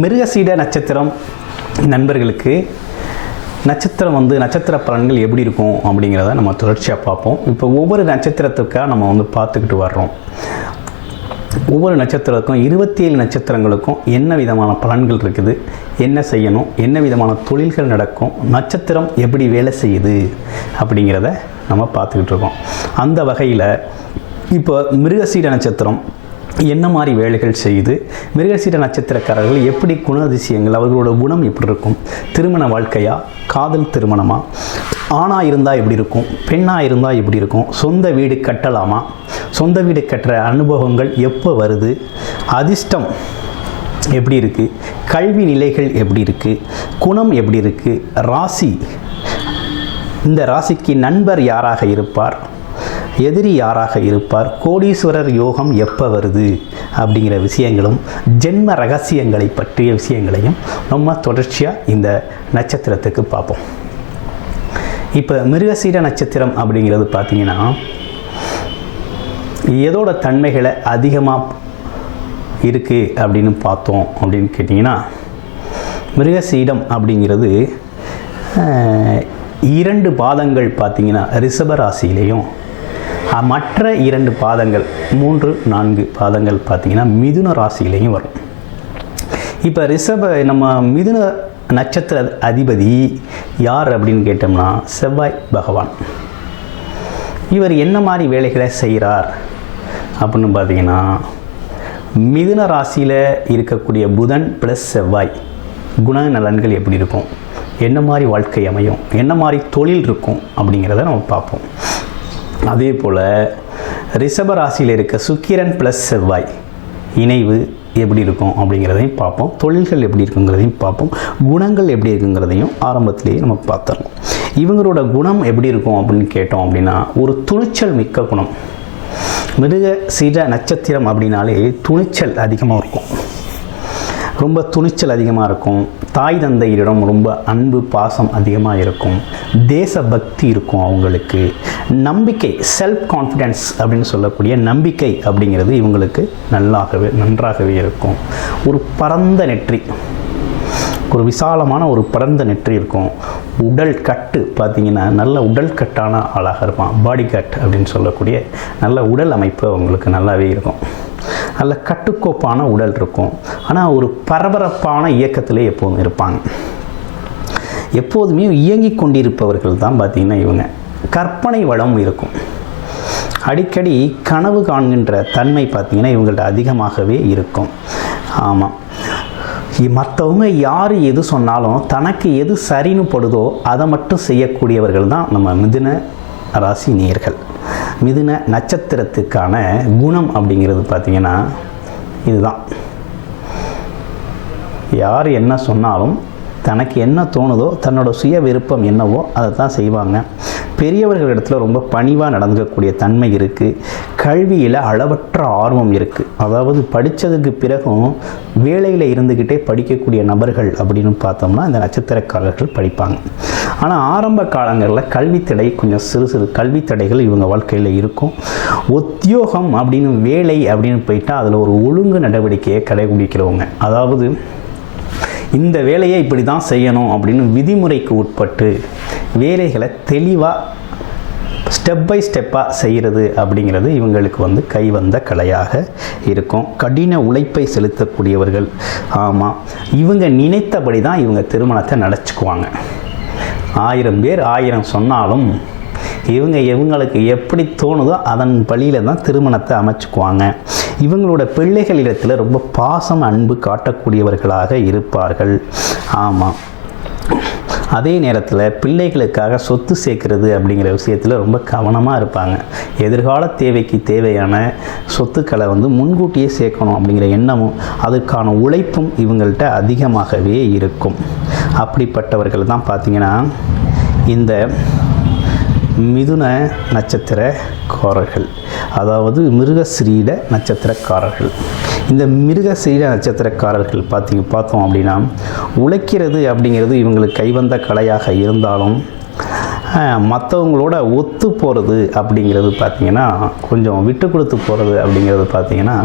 மிருகசீட நட்சத்திரம் நண்பர்களுக்கு நட்சத்திரம் வந்து நட்சத்திர பலன்கள் எப்படி இருக்கும் அப்படிங்கிறத நம்ம தொடர்ச்சியாக பார்ப்போம் இப்போ ஒவ்வொரு நட்சத்திரத்துக்காக நம்ம வந்து பார்த்துக்கிட்டு வர்றோம் ஒவ்வொரு நட்சத்திரத்துக்கும் இருபத்தி ஏழு நட்சத்திரங்களுக்கும் என்ன விதமான பலன்கள் இருக்குது என்ன செய்யணும் என்ன விதமான தொழில்கள் நடக்கும் நட்சத்திரம் எப்படி வேலை செய்யுது அப்படிங்கிறத நம்ம பார்த்துக்கிட்டு இருக்கோம் அந்த வகையில் இப்போ மிருகசீட நட்சத்திரம் என்ன மாதிரி வேலைகள் செய்து மிருகசீர நட்சத்திரக்காரர்கள் எப்படி குணாதிசயங்கள் அவர்களோட குணம் எப்படி இருக்கும் திருமண வாழ்க்கையா காதல் திருமணமா ஆணாக இருந்தால் எப்படி இருக்கும் பெண்ணாக இருந்தால் எப்படி இருக்கும் சொந்த வீடு கட்டலாமா சொந்த வீடு கட்டுற அனுபவங்கள் எப்போ வருது அதிர்ஷ்டம் எப்படி இருக்குது கல்வி நிலைகள் எப்படி இருக்குது குணம் எப்படி இருக்குது ராசி இந்த ராசிக்கு நண்பர் யாராக இருப்பார் எதிரி யாராக இருப்பார் கோடீஸ்வரர் யோகம் எப்போ வருது அப்படிங்கிற விஷயங்களும் ஜென்ம ரகசியங்களை பற்றிய விஷயங்களையும் நம்ம தொடர்ச்சியாக இந்த நட்சத்திரத்துக்கு பார்ப்போம் இப்போ மிருகசீர நட்சத்திரம் அப்படிங்கிறது பார்த்திங்கன்னா எதோட தன்மைகளை அதிகமாக இருக்குது அப்படின்னு பார்த்தோம் அப்படின்னு கேட்டிங்கன்னா மிருகசீடம் அப்படிங்கிறது இரண்டு பாதங்கள் பார்த்திங்கன்னா ரிஷபராசியிலையும் மற்ற இரண்டு பாதங்கள் மூன்று நான்கு பாதங்கள் பார்த்தீங்கன்னா மிதுன ராசியிலையும் வரும் இப்போ ரிஷப நம்ம மிதுன நட்சத்திர அதிபதி யார் அப்படின்னு கேட்டோம்னா செவ்வாய் பகவான் இவர் என்ன மாதிரி வேலைகளை செய்கிறார் அப்படின்னு பார்த்தீங்கன்னா மிதுன ராசியில் இருக்கக்கூடிய புதன் ப்ளஸ் செவ்வாய் குண நலன்கள் எப்படி இருக்கும் என்ன மாதிரி வாழ்க்கை அமையும் என்ன மாதிரி தொழில் இருக்கும் அப்படிங்கிறத நம்ம பார்ப்போம் அதே போல் ரிஷபராசியில் இருக்க சுக்கிரன் ப்ளஸ் செவ்வாய் இணைவு எப்படி இருக்கும் அப்படிங்கிறதையும் பார்ப்போம் தொழில்கள் எப்படி இருக்குங்கிறதையும் பார்ப்போம் குணங்கள் எப்படி இருக்குங்கிறதையும் ஆரம்பத்திலேயே நம்ம பார்த்துடலாம் இவங்களோட குணம் எப்படி இருக்கும் அப்படின்னு கேட்டோம் அப்படின்னா ஒரு துணிச்சல் மிக்க குணம் மிருக சிற நட்சத்திரம் அப்படின்னாலே துணிச்சல் அதிகமாக இருக்கும் ரொம்ப துணிச்சல் அதிகமாக இருக்கும் தாய் தந்தையரிடம் ரொம்ப அன்பு பாசம் அதிகமாக இருக்கும் தேசபக்தி இருக்கும் அவங்களுக்கு நம்பிக்கை செல்ஃப் கான்ஃபிடென்ஸ் அப்படின்னு சொல்லக்கூடிய நம்பிக்கை அப்படிங்கிறது இவங்களுக்கு நல்லாகவே நன்றாகவே இருக்கும் ஒரு பரந்த நெற்றி ஒரு விசாலமான ஒரு பரந்த நெற்றி இருக்கும் உடல் கட்டு பார்த்திங்கன்னா நல்ல உடல் கட்டான ஆளாக இருப்பான் பாடி கட் அப்படின்னு சொல்லக்கூடிய நல்ல உடல் அமைப்பு அவங்களுக்கு நல்லாவே இருக்கும் நல்ல கட்டுக்கோப்பான உடல் இருக்கும் ஆனால் ஒரு பரபரப்பான இயக்கத்திலே எப்போதும் இருப்பாங்க எப்போதுமே இயங்கி கொண்டிருப்பவர்கள் தான் பார்த்திங்கன்னா இவங்க கற்பனை வளம் இருக்கும் அடிக்கடி கனவு காண்கின்ற தன்மை பார்த்திங்கன்னா இவங்கள்ட்ட அதிகமாகவே இருக்கும் ஆமாம் மற்றவங்க யார் எது சொன்னாலும் தனக்கு எது சரின்னு படுதோ அதை மட்டும் செய்யக்கூடியவர்கள் தான் நம்ம மிதின ராசி நேர்கள் மிதுன நட்சத்திரத்துக்கான குணம் அப்படிங்கிறது பார்த்திங்கன்னா இதுதான் யார் என்ன சொன்னாலும் தனக்கு என்ன தோணுதோ தன்னோட சுய விருப்பம் என்னவோ அதை தான் செய்வாங்க இடத்துல ரொம்ப பணிவாக நடந்துக்கக்கூடிய தன்மை இருக்குது கல்வியில் அளவற்ற ஆர்வம் இருக்குது அதாவது படித்ததுக்கு பிறகும் வேலையில் இருந்துக்கிட்டே படிக்கக்கூடிய நபர்கள் அப்படின்னு பார்த்தோம்னா இந்த நட்சத்திரக்காரர்கள் படிப்பாங்க ஆனால் ஆரம்ப காலங்களில் கல்வித்தடை கொஞ்சம் சிறு சிறு கல்வித்தடைகள் இவங்க வாழ்க்கையில் இருக்கும் உத்தியோகம் அப்படின்னு வேலை அப்படின்னு போயிட்டால் அதில் ஒரு ஒழுங்கு நடவடிக்கையை கடைபிடிக்கிறவங்க அதாவது இந்த வேலையை இப்படி தான் செய்யணும் அப்படின்னு விதிமுறைக்கு உட்பட்டு வேலைகளை தெளிவாக ஸ்டெப் பை ஸ்டெப்பாக செய்கிறது அப்படிங்கிறது இவங்களுக்கு வந்து கைவந்த கலையாக இருக்கும் கடின உழைப்பை செலுத்தக்கூடியவர்கள் ஆமாம் இவங்க நினைத்தபடி தான் இவங்க திருமணத்தை நடச்சிக்குவாங்க ஆயிரம் பேர் ஆயிரம் சொன்னாலும் இவங்க இவங்களுக்கு எப்படி தோணுதோ அதன் பழியில் தான் திருமணத்தை அமைச்சுக்குவாங்க இவங்களோட பிள்ளைகளிடத்தில் ரொம்ப பாசம் அன்பு காட்டக்கூடியவர்களாக இருப்பார்கள் ஆமாம் அதே நேரத்தில் பிள்ளைகளுக்காக சொத்து சேர்க்கறது அப்படிங்கிற விஷயத்தில் ரொம்ப கவனமாக இருப்பாங்க எதிர்கால தேவைக்கு தேவையான சொத்துக்களை வந்து முன்கூட்டியே சேர்க்கணும் அப்படிங்கிற எண்ணமும் அதுக்கான உழைப்பும் இவங்கள்ட்ட அதிகமாகவே இருக்கும் அப்படிப்பட்டவர்கள் தான் பார்த்திங்கன்னா இந்த மிதுன நட்சத்திரக்காரர்கள் அதாவது மிருகஸ்ரீட நட்சத்திரக்காரர்கள் இந்த மிருகஸ்ரீட நட்சத்திரக்காரர்கள் பார்த்தி பார்த்தோம் அப்படின்னா உழைக்கிறது அப்படிங்கிறது இவங்களுக்கு கைவந்த கலையாக இருந்தாலும் மற்றவங்களோட ஒத்து போகிறது அப்படிங்கிறது பார்த்திங்கன்னா கொஞ்சம் விட்டு கொடுத்து போகிறது அப்படிங்கிறது பார்த்திங்கன்னா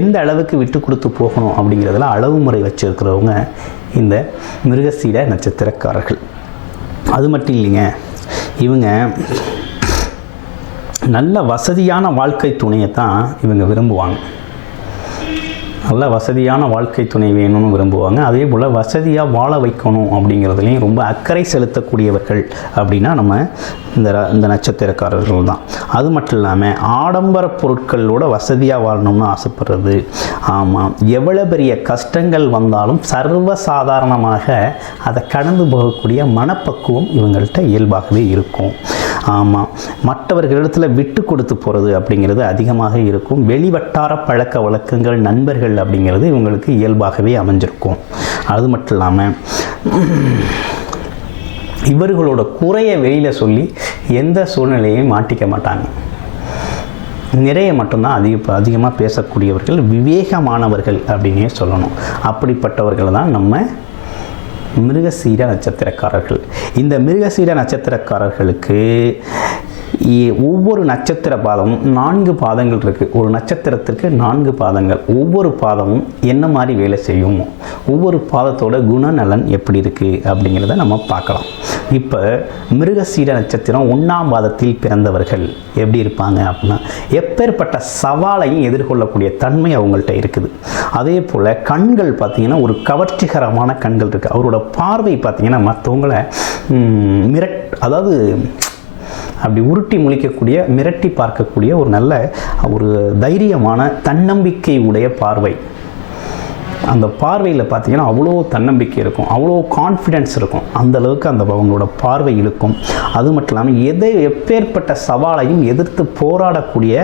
எந்த அளவுக்கு விட்டு கொடுத்து போகணும் அப்படிங்கிறதுலாம் அளவு முறை வச்சுருக்கிறவங்க இந்த மிருகசீட நட்சத்திரக்காரர்கள் அது மட்டும் இல்லைங்க இவங்க நல்ல வசதியான வாழ்க்கை துணையை தான் இவங்க விரும்புவாங்க நல்ல வசதியான வாழ்க்கை துணை வேணும்னு விரும்புவாங்க அதே போல் வசதியாக வாழ வைக்கணும் அப்படிங்கிறதுலையும் ரொம்ப அக்கறை செலுத்தக்கூடியவர்கள் அப்படின்னா நம்ம இந்த இந்த நட்சத்திரக்காரர்கள் தான் அது மட்டும் இல்லாமல் ஆடம்பர பொருட்களோட வசதியாக வாழணும்னு ஆசைப்படுறது ஆமாம் எவ்வளோ பெரிய கஷ்டங்கள் வந்தாலும் சர்வசாதாரணமாக அதை கடந்து போகக்கூடிய மனப்பக்குவம் இவங்கள்ட்ட இயல்பாகவே இருக்கும் ஆமாம் மற்றவர்களிடத்தில் விட்டு கொடுத்து போகிறது அப்படிங்கிறது அதிகமாக இருக்கும் வெளிவட்டார பழக்க வழக்கங்கள் நண்பர்கள் அப்படிங்கிறது இவங்களுக்கு இயல்பாகவே அமைஞ்சிருக்கும் அது மட்டும் இல்லாமல் இவர்களோட குறையை வெளியில் சொல்லி எந்த சூழ்நிலையையும் மாட்டிக்க மாட்டாங்க நிறைய மட்டும்தான் அதிக அதிகமாக பேசக்கூடியவர்கள் விவேகமானவர்கள் அப்படின்னே சொல்லணும் அப்படிப்பட்டவர்கள் தான் நம்ம மிருகசீர நட்சத்திரக்காரர்கள் இந்த மிருகசீர நட்சத்திரக்காரர்களுக்கு ஒவ்வொரு நட்சத்திர பாதமும் நான்கு பாதங்கள் இருக்குது ஒரு நட்சத்திரத்திற்கு நான்கு பாதங்கள் ஒவ்வொரு பாதமும் என்ன மாதிரி வேலை செய்யும் ஒவ்வொரு பாதத்தோட குணநலன் எப்படி இருக்குது அப்படிங்கிறத நம்ம பார்க்கலாம் இப்போ மிருகசீர நட்சத்திரம் ஒன்றாம் பாதத்தில் பிறந்தவர்கள் எப்படி இருப்பாங்க அப்படின்னா எப்பேற்பட்ட சவாலையும் எதிர்கொள்ளக்கூடிய தன்மை அவங்கள்ட்ட இருக்குது அதே போல் கண்கள் பார்த்திங்கன்னா ஒரு கவர்ச்சிகரமான கண்கள் இருக்குது அவரோட பார்வை பார்த்திங்கன்னா மற்றவங்கள மிரட் அதாவது அப்படி உருட்டி முழிக்கக்கூடிய மிரட்டி பார்க்கக்கூடிய ஒரு நல்ல ஒரு தைரியமான தன்னம்பிக்கை உடைய பார்வை அந்த பார்வையில் பார்த்தீங்கன்னா அவ்வளோ தன்னம்பிக்கை இருக்கும் அவ்வளோ கான்ஃபிடென்ஸ் இருக்கும் அந்தளவுக்கு அந்த அவங்களோட பார்வை இருக்கும் அது மட்டும் இல்லாமல் எதை எப்பேற்பட்ட சவாலையும் எதிர்த்து போராடக்கூடிய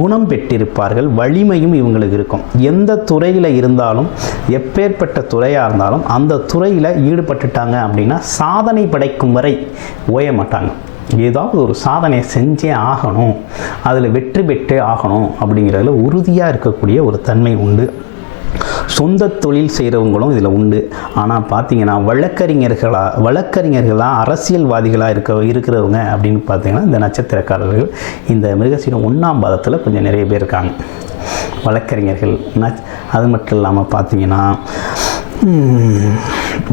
குணம் பெற்றிருப்பார்கள் வலிமையும் இவங்களுக்கு இருக்கும் எந்த துறையில் இருந்தாலும் எப்பேற்பட்ட துறையாக இருந்தாலும் அந்த துறையில் ஈடுபட்டுட்டாங்க அப்படின்னா சாதனை படைக்கும் வரை ஓய மாட்டாங்க ஏதாவது ஒரு சாதனையை செஞ்சே ஆகணும் அதில் வெற்றி பெற்றே ஆகணும் அப்படிங்கிறதுல உறுதியாக இருக்கக்கூடிய ஒரு தன்மை உண்டு சொந்த தொழில் செய்கிறவங்களும் இதில் உண்டு ஆனால் பார்த்தீங்கன்னா வழக்கறிஞர்களாக வழக்கறிஞர்களாக அரசியல்வாதிகளாக இருக்க இருக்கிறவங்க அப்படின்னு பார்த்தீங்கன்னா இந்த நட்சத்திரக்காரர்கள் இந்த மிருகசீனம் ஒன்றாம் பாதத்தில் கொஞ்சம் நிறைய பேர் இருக்காங்க வழக்கறிஞர்கள் அது மட்டும் இல்லாமல் பார்த்தீங்கன்னா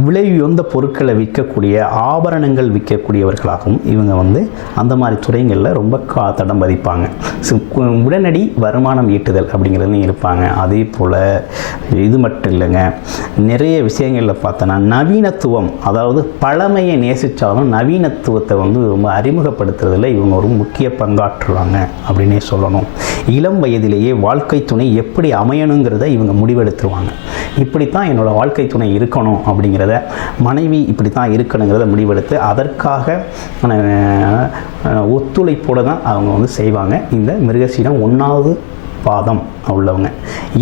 விலை உயர்ந்த பொருட்களை விற்கக்கூடிய ஆபரணங்கள் விற்கக்கூடியவர்களாகவும் இவங்க வந்து அந்த மாதிரி துறைகளில் ரொம்ப கா தடம் பதிப்பாங்க உடனடி வருமானம் ஈட்டுதல் அப்படிங்கிறது இருப்பாங்க அதே போல் இது மட்டும் இல்லைங்க நிறைய விஷயங்களில் பார்த்தோன்னா நவீனத்துவம் அதாவது பழமையை நேசித்தாலும் நவீனத்துவத்தை வந்து ரொம்ப அறிமுகப்படுத்துறதில் இவங்க ஒரு முக்கிய பங்காற்றுவாங்க அப்படின்னே சொல்லணும் இளம் வயதிலேயே வாழ்க்கை துணை எப்படி அமையணுங்கிறத இவங்க முடிவெடுத்துருவாங்க இப்படி தான் என்னோடய வாழ்க்கை வாழ்க்கை துணை இருக்கணும் அப்படிங்கிறத மனைவி இப்படி தான் இருக்கணுங்கிறத முடிவெடுத்து அதற்காக ஒத்துழைப்போடு தான் அவங்க வந்து செய்வாங்க இந்த மிருகசீடம் ஒன்றாவது பாதம் உள்ளவங்க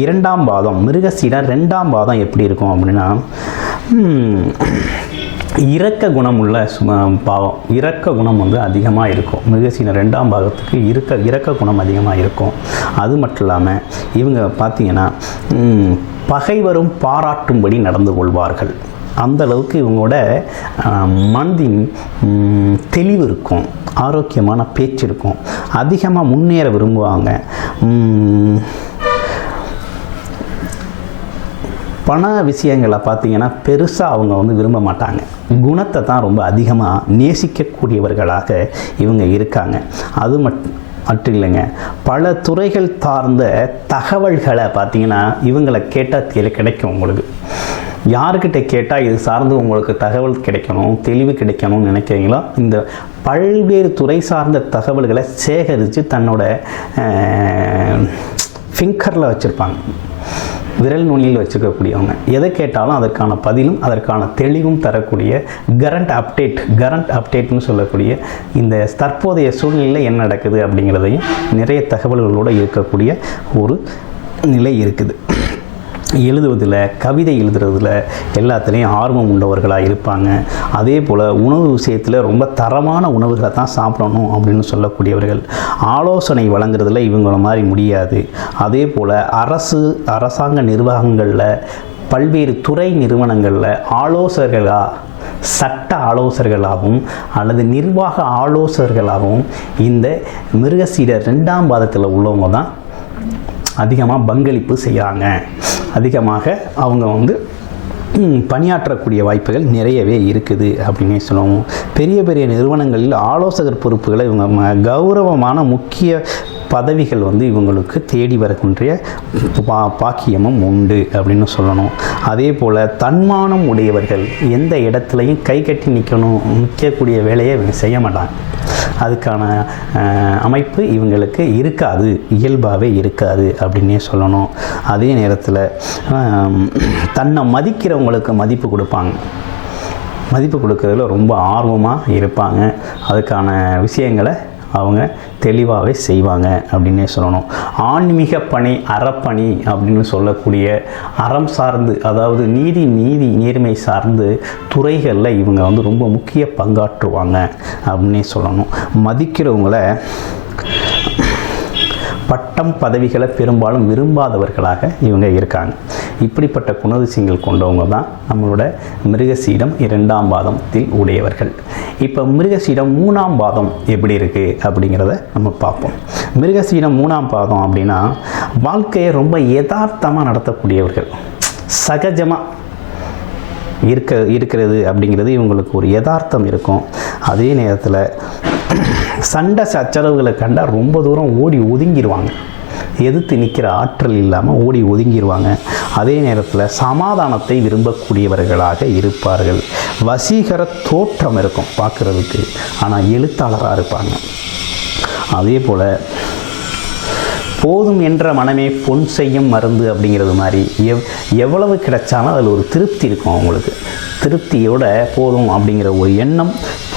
இரண்டாம் பாதம் மிருகசீடம் ரெண்டாம் பாதம் எப்படி இருக்கும் அப்படின்னா இறக்க குணம் உள்ள பாவம் இறக்க குணம் வந்து அதிகமாக இருக்கும் மிருகசீன ரெண்டாம் பாகத்துக்கு இருக்க இறக்க குணம் அதிகமாக இருக்கும் அது மட்டும் இல்லாமல் இவங்க பார்த்தீங்கன்னா பகைவரும் பாராட்டும்படி நடந்து கொள்வார்கள் அந்த அளவுக்கு இவங்களோட மனதின் தெளிவு இருக்கும் ஆரோக்கியமான பேச்சு இருக்கும் அதிகமாக முன்னேற விரும்புவாங்க பண விஷயங்களை பார்த்தீங்கன்னா பெருசாக அவங்க வந்து விரும்ப மாட்டாங்க குணத்தை தான் ரொம்ப அதிகமாக நேசிக்கக்கூடியவர்களாக இவங்க இருக்காங்க அது மட் மட்டும் இல்லைங்க பல துறைகள் சார்ந்த தகவல்களை பார்த்தீங்கன்னா இவங்களை கேட்டால் தெரிய கிடைக்கும் உங்களுக்கு யார்கிட்ட கேட்டால் இது சார்ந்து உங்களுக்கு தகவல் கிடைக்கணும் தெளிவு கிடைக்கணும்னு நினைக்கிறீங்களோ இந்த பல்வேறு துறை சார்ந்த தகவல்களை சேகரித்து தன்னோட ஃபிங்கரில் வச்சுருப்பாங்க விரல் நுனியில் வச்சுக்கக்கூடியவங்க எதை கேட்டாலும் அதற்கான பதிலும் அதற்கான தெளிவும் தரக்கூடிய கரண்ட் அப்டேட் கரண்ட் அப்டேட்னு சொல்லக்கூடிய இந்த தற்போதைய சூழ்நிலையில் என்ன நடக்குது அப்படிங்கிறதையும் நிறைய தகவல்களோடு இருக்கக்கூடிய ஒரு நிலை இருக்குது எழுதுவதில் கவிதை எழுதுறதுல எல்லாத்துலேயும் ஆர்வம் உள்ளவர்களாக இருப்பாங்க அதே போல் உணவு விஷயத்தில் ரொம்ப தரமான உணவுகளை தான் சாப்பிடணும் அப்படின்னு சொல்லக்கூடியவர்கள் ஆலோசனை வழங்குறதுல இவங்கள மாதிரி முடியாது அதே போல் அரசு அரசாங்க நிர்வாகங்களில் பல்வேறு துறை நிறுவனங்களில் ஆலோசகர்களாக சட்ட ஆலோசகர்களாகவும் அல்லது நிர்வாக ஆலோசகர்களாகவும் இந்த மிருகசீடர் ரெண்டாம் பாதத்தில் உள்ளவங்க தான் அதிகமாக பங்களிப்பு செய்கிறாங்க அதிகமாக அவங்க வந்து பணியாற்றக்கூடிய வாய்ப்புகள் நிறையவே இருக்குது அப்படின்னே சொல்லுவோம் பெரிய பெரிய நிறுவனங்களில் ஆலோசகர் பொறுப்புகளை இவங்க கௌரவமான முக்கிய பதவிகள் வந்து இவங்களுக்கு தேடி வரக்கூடிய பா பாக்கியமும் உண்டு அப்படின்னு சொல்லணும் அதே போல் தன்மானம் உடையவர்கள் எந்த இடத்துலையும் கை கட்டி நிற்கணும் நிற்கக்கூடிய வேலையை செய்ய மாட்டாங்க அதுக்கான அமைப்பு இவங்களுக்கு இருக்காது இயல்பாகவே இருக்காது அப்படின்னே சொல்லணும் அதே நேரத்தில் தன்னை மதிக்கிறவங்களுக்கு மதிப்பு கொடுப்பாங்க மதிப்பு கொடுக்கறதுல ரொம்ப ஆர்வமாக இருப்பாங்க அதுக்கான விஷயங்களை அவங்க தெளிவாகவே செய்வாங்க அப்படின்னே சொல்லணும் ஆன்மீக பணி அறப்பணி அப்படின்னு சொல்லக்கூடிய அறம் சார்ந்து அதாவது நீதி நீதி நேர்மை சார்ந்து துறைகளில் இவங்க வந்து ரொம்ப முக்கிய பங்காற்றுவாங்க அப்படின்னே சொல்லணும் மதிக்கிறவங்கள பட்டம் பதவிகளை பெரும்பாலும் விரும்பாதவர்களாக இவங்க இருக்காங்க இப்படிப்பட்ட குணதிசயங்கள் கொண்டவங்க தான் நம்மளோட மிருகசீடம் இரண்டாம் பாதத்தில் உடையவர்கள் இப்போ மிருகசீடம் மூணாம் பாதம் எப்படி இருக்குது அப்படிங்கிறத நம்ம பார்ப்போம் மிருகசீடம் மூணாம் பாதம் அப்படின்னா வாழ்க்கையை ரொம்ப யதார்த்தமாக நடத்தக்கூடியவர்கள் சகஜமாக இருக்க இருக்கிறது அப்படிங்கிறது இவங்களுக்கு ஒரு யதார்த்தம் இருக்கும் அதே நேரத்தில் சண்டை சச்சரவுகளை கண்டால் ரொம்ப தூரம் ஓடி ஒதுங்கிடுவாங்க எதிர்த்து நிற்கிற ஆற்றல் இல்லாமல் ஓடி ஒதுங்கிடுவாங்க அதே நேரத்தில் சமாதானத்தை விரும்பக்கூடியவர்களாக இருப்பார்கள் வசீகர தோற்றம் இருக்கும் பார்க்குறதுக்கு ஆனால் எழுத்தாளராக இருப்பாங்க அதே போல் போதும் என்ற மனமே பொன் செய்யும் மருந்து அப்படிங்கிறது மாதிரி எவ் எவ்வளவு கிடைச்சாலும் அதில் ஒரு திருப்தி இருக்கும் அவங்களுக்கு திருப்தியோட போதும் அப்படிங்கிற ஒரு எண்ணம்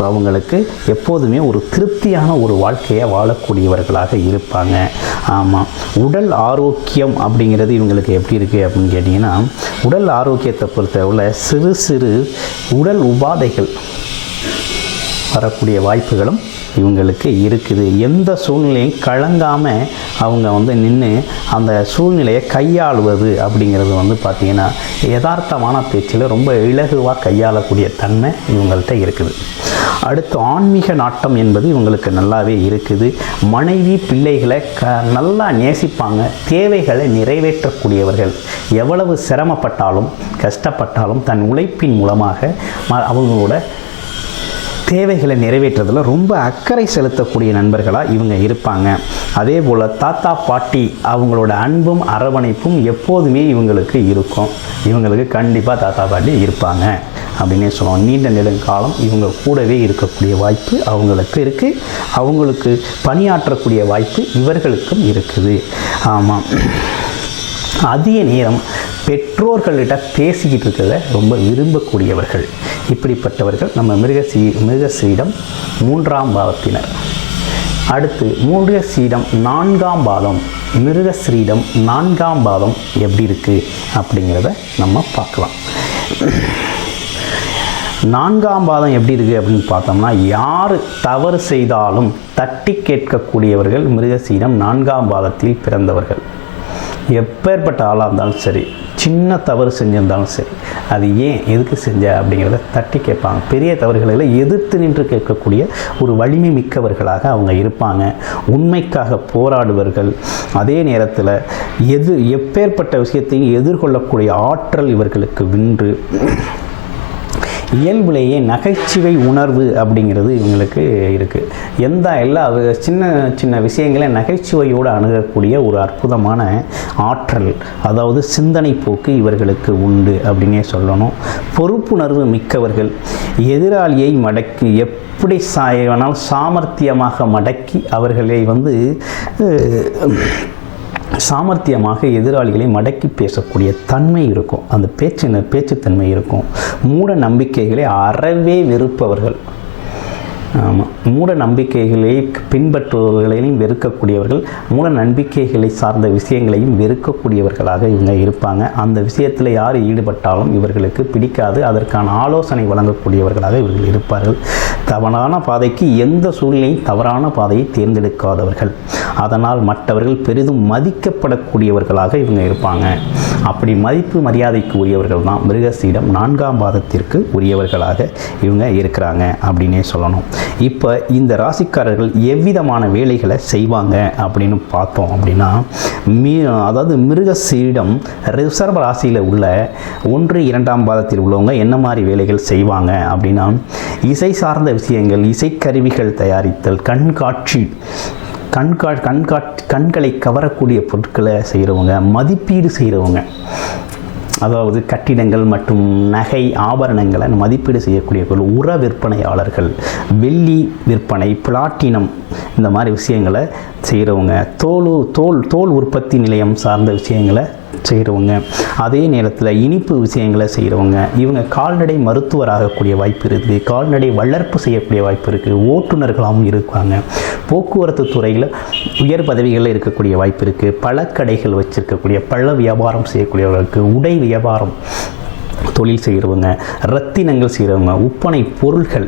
அவங்களுக்கு எப்போதுமே ஒரு திருப்தியான ஒரு வாழ்க்கையை வாழக்கூடியவர்களாக இருப்பாங்க ஆமாம் உடல் ஆரோக்கியம் அப்படிங்கிறது இவங்களுக்கு எப்படி இருக்குது அப்படின்னு கேட்டிங்கன்னா உடல் ஆரோக்கியத்தை பொறுத்தவரை சிறு சிறு உடல் உபாதைகள் வரக்கூடிய வாய்ப்புகளும் இவங்களுக்கு இருக்குது எந்த சூழ்நிலையும் கலங்காமல் அவங்க வந்து நின்று அந்த சூழ்நிலையை கையாளுவது அப்படிங்கிறது வந்து பார்த்திங்கன்னா யதார்த்தமான பேச்சில் ரொம்ப இலகுவாக கையாளக்கூடிய தன்மை இவங்கள்ட்ட இருக்குது அடுத்து ஆன்மீக நாட்டம் என்பது இவங்களுக்கு நல்லாவே இருக்குது மனைவி பிள்ளைகளை க நல்லா நேசிப்பாங்க தேவைகளை நிறைவேற்றக்கூடியவர்கள் எவ்வளவு சிரமப்பட்டாலும் கஷ்டப்பட்டாலும் தன் உழைப்பின் மூலமாக அவங்களோட தேவைகளை நிறைவேற்றுறதுல ரொம்ப அக்கறை செலுத்தக்கூடிய நண்பர்களாக இவங்க இருப்பாங்க அதே போல் தாத்தா பாட்டி அவங்களோட அன்பும் அரவணைப்பும் எப்போதுமே இவங்களுக்கு இருக்கும் இவங்களுக்கு கண்டிப்பாக தாத்தா பாட்டி இருப்பாங்க அப்படின்னே சொல்லுவோம் நீண்ட நெடுங்காலம் இவங்க கூடவே இருக்கக்கூடிய வாய்ப்பு அவங்களுக்கு இருக்குது அவங்களுக்கு பணியாற்றக்கூடிய வாய்ப்பு இவர்களுக்கும் இருக்குது ஆமாம் அதிக நேரம் பெற்றோர்களிடம் பேசிக்கிட்டு இருக்கிறத ரொம்ப விரும்பக்கூடியவர்கள் இப்படிப்பட்டவர்கள் நம்ம மிருகசீ மிருகசீடம் மூன்றாம் பாவத்தினர் அடுத்து மூன்றிய சீடம் நான்காம் பாதம் மிருக சீடம் நான்காம் பாதம் எப்படி இருக்குது அப்படிங்கிறத நம்ம பார்க்கலாம் நான்காம் பாதம் எப்படி இருக்குது அப்படின்னு பார்த்தோம்னா யார் தவறு செய்தாலும் தட்டி கேட்கக்கூடியவர்கள் மிருகசீனம் நான்காம் பாதத்தில் பிறந்தவர்கள் எப்பேற்பட்ட ஆளாக இருந்தாலும் சரி சின்ன தவறு செஞ்சிருந்தாலும் சரி அது ஏன் எதுக்கு செஞ்ச அப்படிங்கிறத தட்டி கேட்பாங்க பெரிய தவறுகளில் எதிர்த்து நின்று கேட்கக்கூடிய ஒரு வலிமை மிக்கவர்களாக அவங்க இருப்பாங்க உண்மைக்காக போராடுவர்கள் அதே நேரத்தில் எது எப்பேற்பட்ட விஷயத்தையும் எதிர்கொள்ளக்கூடிய ஆற்றல் இவர்களுக்கு வின்று இயல்புலேயே நகைச்சுவை உணர்வு அப்படிங்கிறது இவங்களுக்கு இருக்குது எந்த எல்லா சின்ன சின்ன விஷயங்களை நகைச்சுவையோடு அணுகக்கூடிய ஒரு அற்புதமான ஆற்றல் அதாவது சிந்தனை போக்கு இவர்களுக்கு உண்டு அப்படின்னே சொல்லணும் பொறுப்புணர்வு மிக்கவர்கள் எதிராளியை மடக்கி எப்படி சாயனால் சாமர்த்தியமாக மடக்கி அவர்களை வந்து சாமர்த்தியமாக எதிராளிகளை மடக்கி பேசக்கூடிய தன்மை இருக்கும் அந்த பேச்சு பேச்சுத்தன்மை இருக்கும் மூட நம்பிக்கைகளை அறவே வெறுப்பவர்கள் ஆமாம் மூட நம்பிக்கைகளை பின்பற்றுபவர்களையும் வெறுக்கக்கூடியவர்கள் மூட நம்பிக்கைகளை சார்ந்த விஷயங்களையும் வெறுக்கக்கூடியவர்களாக இவங்க இருப்பாங்க அந்த விஷயத்தில் யார் ஈடுபட்டாலும் இவர்களுக்கு பிடிக்காது அதற்கான ஆலோசனை வழங்கக்கூடியவர்களாக இவர்கள் இருப்பார்கள் தவறான பாதைக்கு எந்த சூழ்நிலையும் தவறான பாதையை தேர்ந்தெடுக்காதவர்கள் அதனால் மற்றவர்கள் பெரிதும் மதிக்கப்படக்கூடியவர்களாக இவங்க இருப்பாங்க அப்படி மதிப்பு மரியாதைக்கு உரியவர்கள் தான் மிருகசீடம் நான்காம் பாதத்திற்கு உரியவர்களாக இவங்க இருக்கிறாங்க அப்படின்னே சொல்லணும் இப்போ இந்த ராசிக்காரர்கள் எவ்விதமான வேலைகளை செய்வாங்க அப்படின்னு பார்த்தோம் அப்படின்னா மீ அதாவது மிருக சீடம் ரிசர்வ் ராசியில் உள்ள ஒன்று இரண்டாம் பாதத்தில் உள்ளவங்க என்ன மாதிரி வேலைகள் செய்வாங்க அப்படின்னா இசை சார்ந்த விஷயங்கள் இசைக்கருவிகள் தயாரித்தல் கண்காட்சி கண்கா கண்காட்சி கண்களை கவரக்கூடிய பொருட்களை செய்கிறவங்க மதிப்பீடு செய்கிறவங்க அதாவது கட்டிடங்கள் மற்றும் நகை ஆபரணங்களை மதிப்பீடு செய்யக்கூடியவர்கள் உர விற்பனையாளர்கள் வெள்ளி விற்பனை பிளாட்டினம் இந்த மாதிரி விஷயங்களை செய்கிறவங்க தோல் தோல் தோல் உற்பத்தி நிலையம் சார்ந்த விஷயங்களை செய்கிறவங்க அதே நேரத்தில் இனிப்பு விஷயங்களை செய்கிறவங்க இவங்க கால்நடை மருத்துவர் ஆகக்கூடிய வாய்ப்பு இருக்குது கால்நடை வளர்ப்பு செய்யக்கூடிய வாய்ப்பு இருக்குது ஓட்டுநர்களாகவும் இருப்பாங்க போக்குவரத்து துறையில் உயர் பதவிகளில் இருக்கக்கூடிய வாய்ப்பு இருக்குது பல கடைகள் வச்சுருக்கக்கூடிய பல வியாபாரம் செய்யக்கூடியவர்களுக்கு உடை வியாபாரம் தொழில் செய்கிறவங்க ரத்தினங்கள் செய்கிறவங்க உப்பனை பொருள்கள்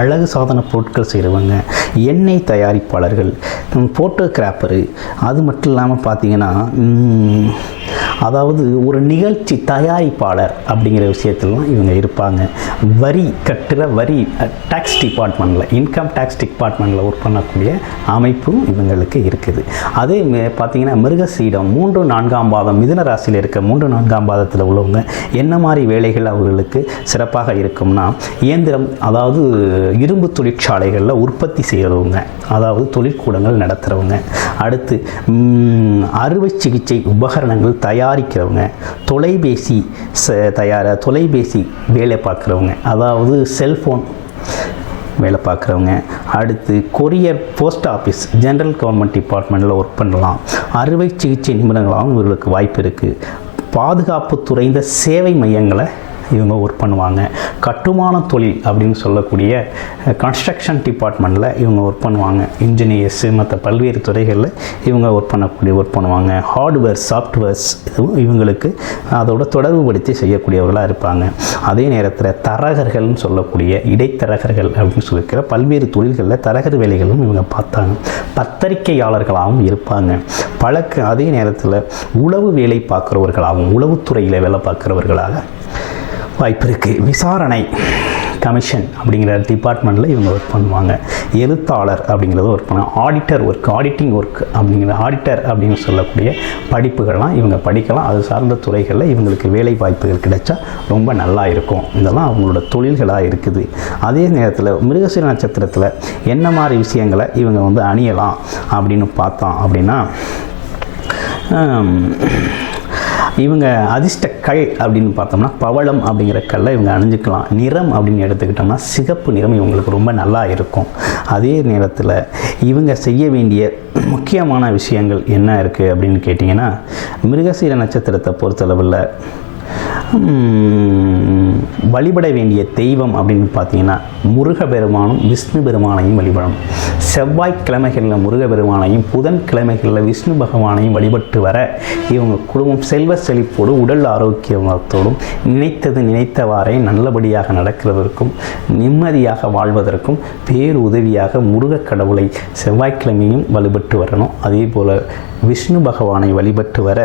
அழகு சாதன பொருட்கள் செய்கிறவங்க எண்ணெய் தயாரிப்பாளர்கள் ஃபோட்டோகிராஃபரு அது மட்டும் இல்லாமல் பார்த்திங்கன்னா அதாவது ஒரு நிகழ்ச்சி தயாரிப்பாளர் அப்படிங்கிற விஷயத்திலாம் இவங்க இருப்பாங்க வரி கட்டுற வரி டேக்ஸ் டிபார்ட்மெண்ட்டில் இன்கம் டேக்ஸ் டிபார்ட்மெண்ட்டில் ஒர்க் பண்ணக்கூடிய அமைப்பும் இவங்களுக்கு இருக்குது அதே பார்த்தீங்கன்னா மிருகசீடம் மூன்று நான்காம் பாதம் மிதுன ராசியில் இருக்க மூன்று நான்காம் பாதத்தில் உள்ளவங்க என்ன மாதிரி வேலைகள் அவர்களுக்கு சிறப்பாக இருக்கும்னா இயந்திரம் அதாவது இரும்பு தொழிற்சாலைகளில் உற்பத்தி செய்கிறவங்க அதாவது தொழிற்கூடங்கள் நடத்துகிறவங்க அடுத்து அறுவை சிகிச்சை உபகரணங்கள் தயாரிக்கிறவங்க தொலைபேசி தயார தொலைபேசி வேலை பார்க்குறவங்க அதாவது செல்ஃபோன் வேலை பார்க்குறவங்க அடுத்து courier post office general government டிபார்ட்மெண்ட்டில் ஒர்க் பண்ணலாம் அறுவை சிகிச்சை நிமிடங்களாகவும் இவர்களுக்கு வாய்ப்பு இருக்குது பாதுகாப்பு துறைந்த சேவை மையங்களை இவங்க ஒர்க் பண்ணுவாங்க கட்டுமான தொழில் அப்படின்னு சொல்லக்கூடிய கன்ஸ்ட்ரக்ஷன் டிபார்ட்மெண்ட்டில் இவங்க ஒர்க் பண்ணுவாங்க இன்ஜினியர்ஸு மற்ற பல்வேறு துறைகளில் இவங்க ஒர்க் பண்ணக்கூடிய ஒர்க் பண்ணுவாங்க ஹார்ட்வேர் சாஃப்ட்வேர்ஸ் இதுவும் இவங்களுக்கு அதோட தொடர்புபடுத்தி செய்யக்கூடியவர்களாக இருப்பாங்க அதே நேரத்தில் தரகர்கள்னு சொல்லக்கூடிய இடைத்தரகர்கள் அப்படின்னு சொல்லியிருக்கிற பல்வேறு தொழில்களில் தரகர் வேலைகளும் இவங்க பார்த்தாங்க பத்திரிகையாளர்களாகவும் இருப்பாங்க பழக்க அதே நேரத்தில் உளவு வேலை பார்க்குறவர்களாகவும் உளவுத்துறையில் வேலை பார்க்குறவர்களாக வாய்ப்பு இருக்குது விசாரணை கமிஷன் அப்படிங்கிற டிபார்ட்மெண்ட்டில் இவங்க ஒர்க் பண்ணுவாங்க எழுத்தாளர் அப்படிங்கிறத ஒர்க் பண்ணுவாங்க ஆடிட்டர் ஒர்க் ஆடிட்டிங் ஒர்க் அப்படிங்கிற ஆடிட்டர் அப்படின்னு சொல்லக்கூடிய படிப்புகள்லாம் இவங்க படிக்கலாம் அது சார்ந்த துறைகளில் இவங்களுக்கு வேலை வாய்ப்புகள் கிடைச்சா ரொம்ப நல்லா இருக்கும் இதெல்லாம் அவங்களோட தொழில்களாக இருக்குது அதே நேரத்தில் மிருகசீர நட்சத்திரத்தில் என்ன மாதிரி விஷயங்களை இவங்க வந்து அணியலாம் அப்படின்னு பார்த்தோம் அப்படின்னா இவங்க அதிர்ஷ்ட கல் அப்படின்னு பார்த்தோம்னா பவளம் அப்படிங்கிற கல்லை இவங்க அணிஞ்சிக்கலாம் நிறம் அப்படின்னு எடுத்துக்கிட்டோம்னா சிகப்பு நிறம் இவங்களுக்கு ரொம்ப நல்லா இருக்கும் அதே நேரத்தில் இவங்க செய்ய வேண்டிய முக்கியமான விஷயங்கள் என்ன இருக்குது அப்படின்னு கேட்டிங்கன்னா மிருகசீர நட்சத்திரத்தை பொறுத்தளவில் வழிபட வேண்டிய தெய்வம் அப்படின்னு பார்த்தீங்கன்னா முருக பெருமானும் விஷ்ணு பெருமானையும் வழிபடும் செவ்வாய்க்கிழமைகளில் முருக பெருமானையும் புதன் கிழமைகளில் விஷ்ணு பகவானையும் வழிபட்டு வர இவங்க குடும்பம் செல்வ செழிப்போடு உடல் ஆரோக்கியத்தோடும் நினைத்தது நினைத்தவாறே நல்லபடியாக நடக்கிறதற்கும் நிம்மதியாக வாழ்வதற்கும் பேருதவியாக முருக கடவுளை செவ்வாய்க்கிழமையும் வழிபட்டு வரணும் அதே போல் விஷ்ணு பகவானை வழிபட்டு வர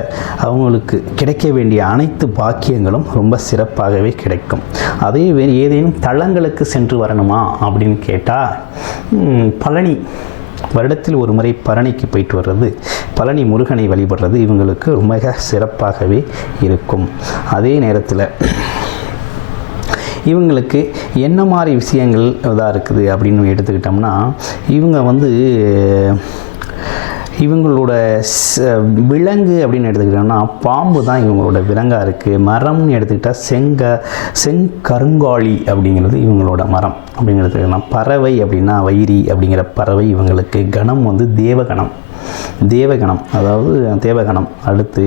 அவங்களுக்கு கிடைக்க வேண்டிய அனைத்து பாக்கியங்களும் ரொம்ப சிறப்பாகவே கிடைக்கும் அதே ஏதேனும் தளங்களுக்கு சென்று வரணுமா அப்படின்னு கேட்டால் பழனி வருடத்தில் ஒரு முறை பழனிக்கு போயிட்டு வர்றது பழனி முருகனை வழிபடுறது இவங்களுக்கு ரொம்ப சிறப்பாகவே இருக்கும் அதே நேரத்தில் இவங்களுக்கு என்ன மாதிரி விஷயங்கள் இதாக இருக்குது அப்படின்னு எடுத்துக்கிட்டோம்னா இவங்க வந்து இவங்களோட விலங்கு அப்படின்னு எடுத்துக்கிட்டோம்னா பாம்பு தான் இவங்களோட விலங்காக இருக்குது மரம்னு எடுத்துக்கிட்டால் செங்க செங்கருங்காளி அப்படிங்கிறது இவங்களோட மரம் அப்படிங்கிறதுனா பறவை அப்படின்னா வைரி அப்படிங்கிற பறவை இவங்களுக்கு கணம் வந்து தேவகணம் தேவகணம் அதாவது தேவகணம் அடுத்து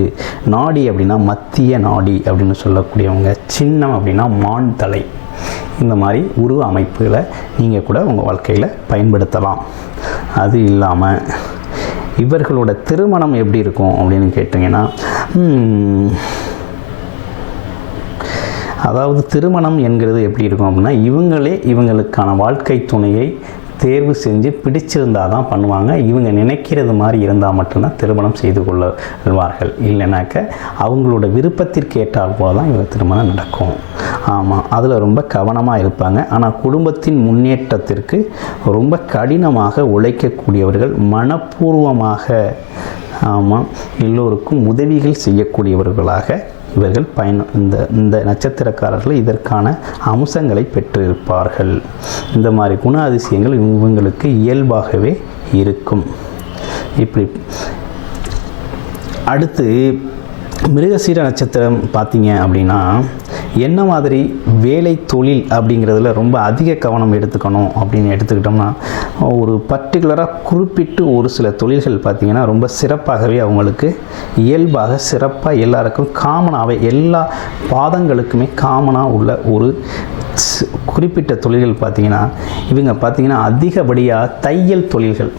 நாடி அப்படின்னா மத்திய நாடி அப்படின்னு சொல்லக்கூடியவங்க சின்னம் அப்படின்னா மான் தலை இந்த மாதிரி உருவ அமைப்புகளை நீங்கள் கூட உங்கள் வாழ்க்கையில் பயன்படுத்தலாம் அது இல்லாமல் இவர்களோட திருமணம் எப்படி இருக்கும் அப்படின்னு கேட்டிங்கன்னா அதாவது திருமணம் என்கிறது எப்படி இருக்கும் அப்படின்னா இவங்களே இவங்களுக்கான வாழ்க்கை துணையை தேர்வு செஞ்சு பிடிச்சிருந்தால் தான் பண்ணுவாங்க இவங்க நினைக்கிறது மாதிரி இருந்தால் மட்டும்தான் திருமணம் செய்து கொள்ளுவார்கள் இல்லைனாக்க அவங்களோட விருப்பத்திற்கு ஏற்றால் போல தான் இவங்க திருமணம் நடக்கும் ஆமாம் அதில் ரொம்ப கவனமாக இருப்பாங்க ஆனால் குடும்பத்தின் முன்னேற்றத்திற்கு ரொம்ப கடினமாக உழைக்கக்கூடியவர்கள் மனப்பூர்வமாக ஆமாம் எல்லோருக்கும் உதவிகள் செய்யக்கூடியவர்களாக இவர்கள் பயன் இந்த இந்த நட்சத்திரக்காரர்கள் இதற்கான அம்சங்களை பெற்றிருப்பார்கள் இந்த மாதிரி குண அதிசயங்கள் இவங்களுக்கு இயல்பாகவே இருக்கும் இப்படி அடுத்து மிருகசீர நட்சத்திரம் பார்த்தீங்க அப்படின்னா என்ன மாதிரி வேலை தொழில் அப்படிங்கிறதுல ரொம்ப அதிக கவனம் எடுத்துக்கணும் அப்படின்னு எடுத்துக்கிட்டோம்னா ஒரு பர்டிகுலராக குறிப்பிட்டு ஒரு சில தொழில்கள் பார்த்திங்கன்னா ரொம்ப சிறப்பாகவே அவங்களுக்கு இயல்பாக சிறப்பாக எல்லாருக்கும் காமனாகவே எல்லா பாதங்களுக்குமே காமனாக உள்ள ஒரு குறிப்பிட்ட தொழில்கள் பார்த்திங்கன்னா இவங்க பார்த்திங்கன்னா அதிகப்படியாக தையல் தொழில்கள்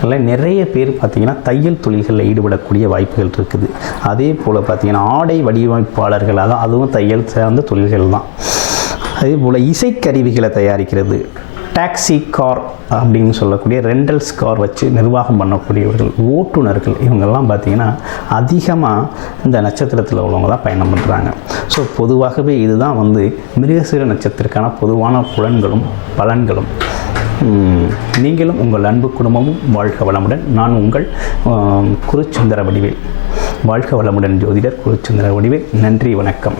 அதில் நிறைய பேர் பார்த்திங்கன்னா தையல் தொழில்களில் ஈடுபடக்கூடிய வாய்ப்புகள் இருக்குது அதே போல் பார்த்திங்கன்னா ஆடை வடிவமைப்பாளர்கள் அதான் அதுவும் தையல் சார்ந்த தொழில்கள் தான் அதே போல் இசைக்கருவிகளை தயாரிக்கிறது டாக்ஸி கார் அப்படின்னு சொல்லக்கூடிய ரெண்டல்ஸ் கார் வச்சு நிர்வாகம் பண்ணக்கூடியவர்கள் ஓட்டுநர்கள் இவங்கெல்லாம் பார்த்திங்கன்னா அதிகமாக இந்த நட்சத்திரத்தில் உள்ளவங்க தான் பயணம் பண்ணுறாங்க ஸோ பொதுவாகவே இதுதான் வந்து மிருகசீர நட்சத்திரக்கான பொதுவான புலன்களும் பலன்களும் நீங்களும் உங்கள் அன்பு குடும்பமும் வாழ்க வளமுடன் நான் உங்கள் குருச்சந்திர வடிவேல் வாழ்க வளமுடன் ஜோதிடர் குருச்சந்திர வடிவேல் நன்றி வணக்கம்